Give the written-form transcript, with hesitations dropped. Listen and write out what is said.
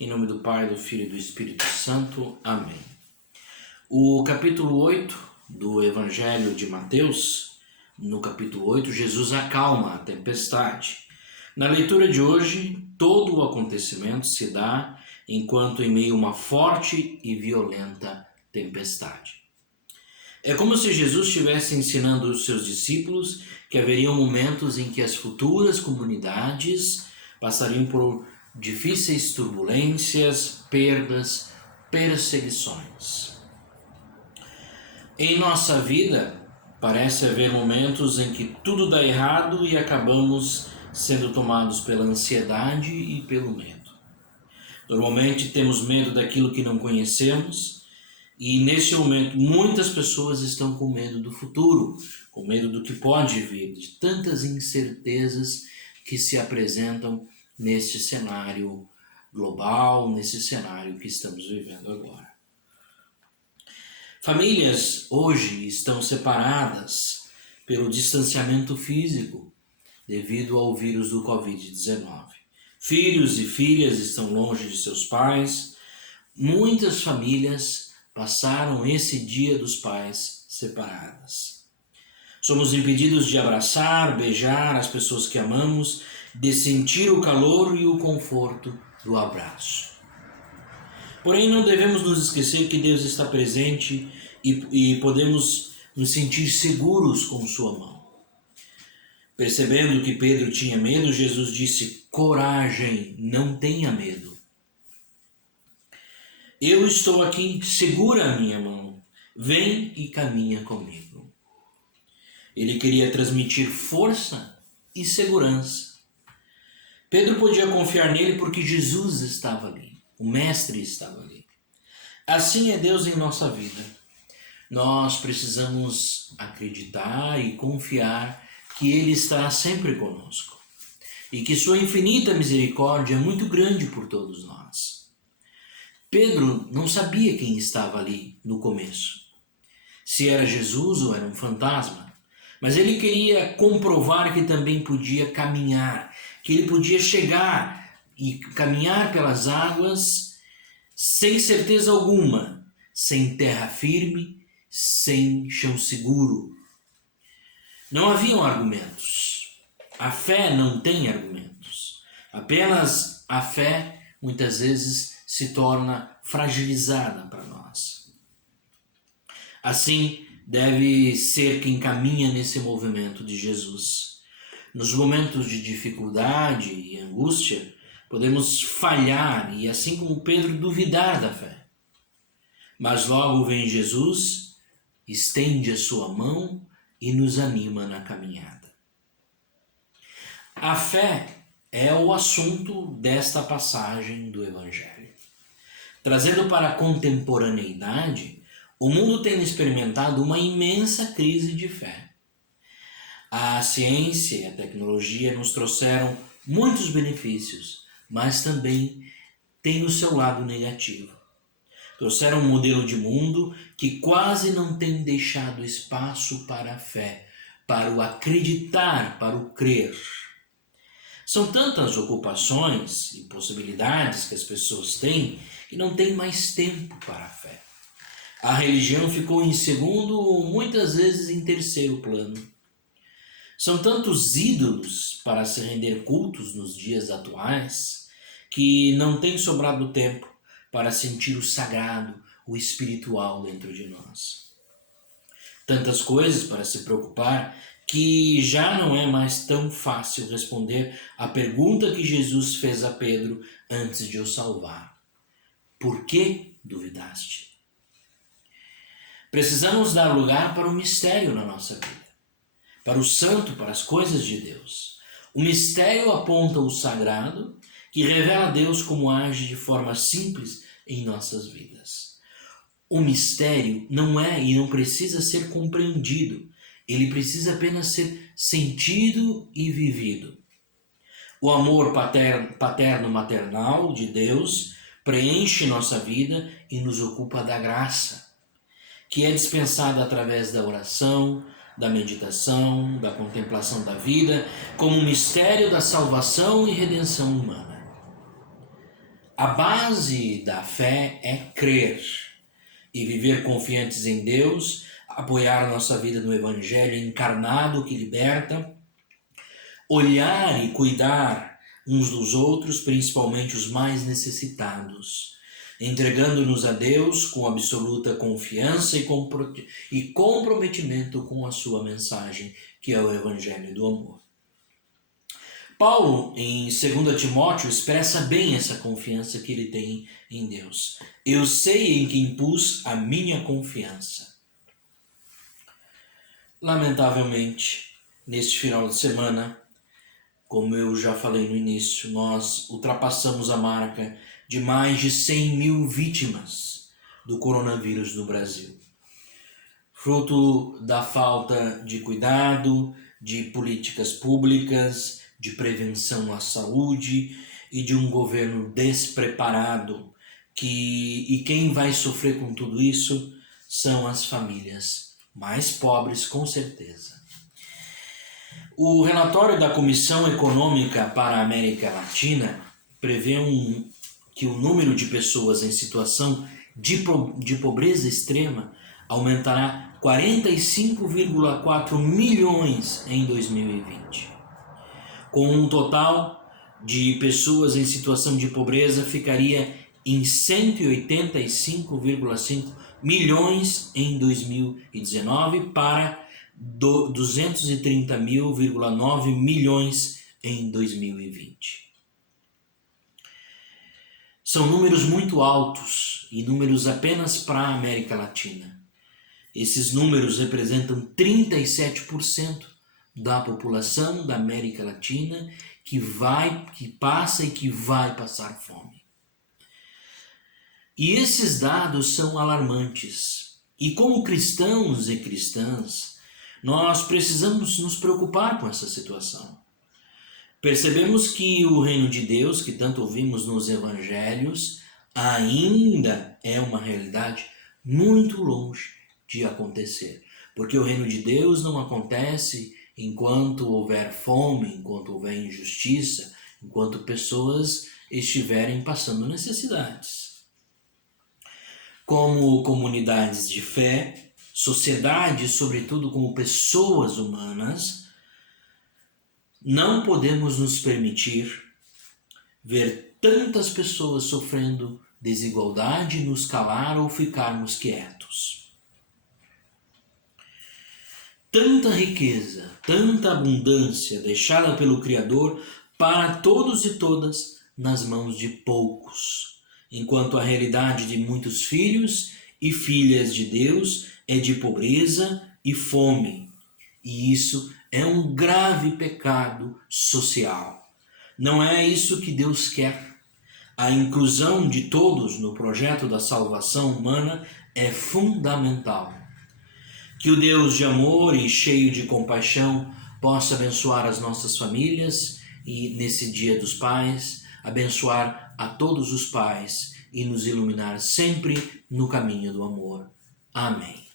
Em nome do Pai, do Filho e do Espírito Santo. Amém. O capítulo 8 do Evangelho de Mateus, no capítulo 8, Jesus acalma a tempestade. Na leitura de hoje, todo o acontecimento se dá enquanto em meio a uma forte e violenta tempestade. É como se Jesus estivesse ensinando os seus discípulos que haveriam momentos em que as futuras comunidades passariam por difíceis turbulências, perdas, perseguições. Em nossa vida, parece haver momentos em que tudo dá errado e acabamos sendo tomados pela ansiedade e pelo medo. Normalmente temos medo daquilo que não conhecemos e neste momento muitas pessoas estão com medo do futuro, com medo do que pode vir, de tantas incertezas que se apresentam neste cenário global, nesse cenário que estamos vivendo agora. Famílias hoje estão separadas pelo distanciamento físico devido ao vírus do Covid-19. Filhos e filhas estão longe de seus pais. Muitas famílias passaram esse Dia dos Pais separadas. Somos impedidos de abraçar, beijar as pessoas que amamos, de sentir o calor e o conforto do abraço. Porém, não devemos nos esquecer que Deus está presente e podemos nos sentir seguros com sua mão. Percebendo que Pedro tinha medo, Jesus disse: coragem, não tenha medo. Eu estou aqui, segura a minha mão, vem e caminha comigo. Ele queria transmitir força e segurança. Pedro podia confiar nele porque Jesus estava ali, o Mestre estava ali. Assim é Deus em nossa vida. Nós precisamos acreditar e confiar que Ele está sempre conosco e que sua infinita misericórdia é muito grande por todos nós. Pedro não sabia quem estava ali no começo, se era Jesus ou era um fantasma, mas ele queria comprovar que também podia caminhar, que ele podia chegar e caminhar pelas águas sem certeza alguma, sem terra firme, sem chão seguro. Não haviam argumentos. A fé não tem argumentos. Apenas a fé, muitas vezes, se torna fragilizada para nós. Assim, deve ser quem caminha nesse movimento de Jesus. Nos momentos de dificuldade e angústia, podemos falhar e, assim como Pedro, duvidar da fé. Mas logo vem Jesus, estende a sua mão e nos anima na caminhada. A fé é o assunto desta passagem do Evangelho. Trazendo para a contemporaneidade, o mundo tem experimentado uma imensa crise de fé. A ciência e a tecnologia nos trouxeram muitos benefícios, mas também tem o seu lado negativo. Trouxeram um modelo de mundo que quase não tem deixado espaço para a fé, para o acreditar, para o crer. São tantas ocupações e possibilidades que as pessoas têm que não tem mais tempo para a fé. A religião ficou em segundo ou muitas vezes em terceiro plano. São tantos ídolos para se render cultos nos dias atuais que não tem sobrado tempo para sentir o sagrado, o espiritual dentro de nós. Tantas coisas para se preocupar que já não é mais tão fácil responder a pergunta que Jesus fez a Pedro antes de o salvar. Por que duvidaste? Precisamos dar lugar para o mistério na nossa vida, para o santo, para as coisas de Deus. O mistério aponta o sagrado, que revela Deus como age de forma simples em nossas vidas. O mistério não é e não precisa ser compreendido, ele precisa apenas ser sentido e vivido. O amor paterno-maternal de Deus preenche nossa vida e nos ocupa da graça, que é dispensada através da oração, da meditação, da contemplação da vida, como um mistério da salvação e redenção humana. A base da fé é crer e viver confiantes em Deus, apoiar a nossa vida no Evangelho encarnado que liberta, olhar e cuidar uns dos outros, principalmente os mais necessitados, entregando-nos a Deus com absoluta confiança e comprometimento com a sua mensagem, que é o Evangelho do amor. Paulo, em 2 Timóteo, expressa bem essa confiança que ele tem em Deus. Eu sei em quem pus a minha confiança. Lamentavelmente, neste final de semana, como eu já falei no início, nós ultrapassamos a marca de mais de 100 mil vítimas do coronavírus no Brasil. Fruto da falta de cuidado, de políticas públicas, de prevenção à saúde e de um governo despreparado. E quem vai sofrer com tudo isso são as famílias mais pobres, com certeza. O relatório da Comissão Econômica para a América Latina prevê que o número de pessoas em situação de pobreza extrema aumentará 45,4 milhões em 2020. Com um total de pessoas em situação de pobreza ficaria em 185,5 milhões em 2019 para 230,9 milhões em 2020. São números muito altos e números apenas para a América Latina. Esses números representam 37% da população da América Latina que passa e que vai passar fome. E esses dados são alarmantes. E como cristãos e cristãs, nós precisamos nos preocupar com essa situação. Percebemos que o reino de Deus, que tanto ouvimos nos evangelhos, ainda é uma realidade muito longe de acontecer. Porque o reino de Deus não acontece enquanto houver fome, enquanto houver injustiça, enquanto pessoas estiverem passando necessidades. Como comunidades de fé, sociedades, sobretudo como pessoas humanas, não podemos nos permitir ver tantas pessoas sofrendo desigualdade, nos calar ou ficarmos quietos. Tanta riqueza, tanta abundância deixada pelo Criador para todos e todas nas mãos de poucos, enquanto a realidade de muitos filhos e filhas de Deus é de pobreza e fome. E isso é um grave pecado social. Não é isso que Deus quer. A inclusão de todos no projeto da salvação humana é fundamental. Que o Deus de amor e cheio de compaixão possa abençoar as nossas famílias e, nesse Dia dos Pais, abençoar a todos os pais e nos iluminar sempre no caminho do amor. Amém.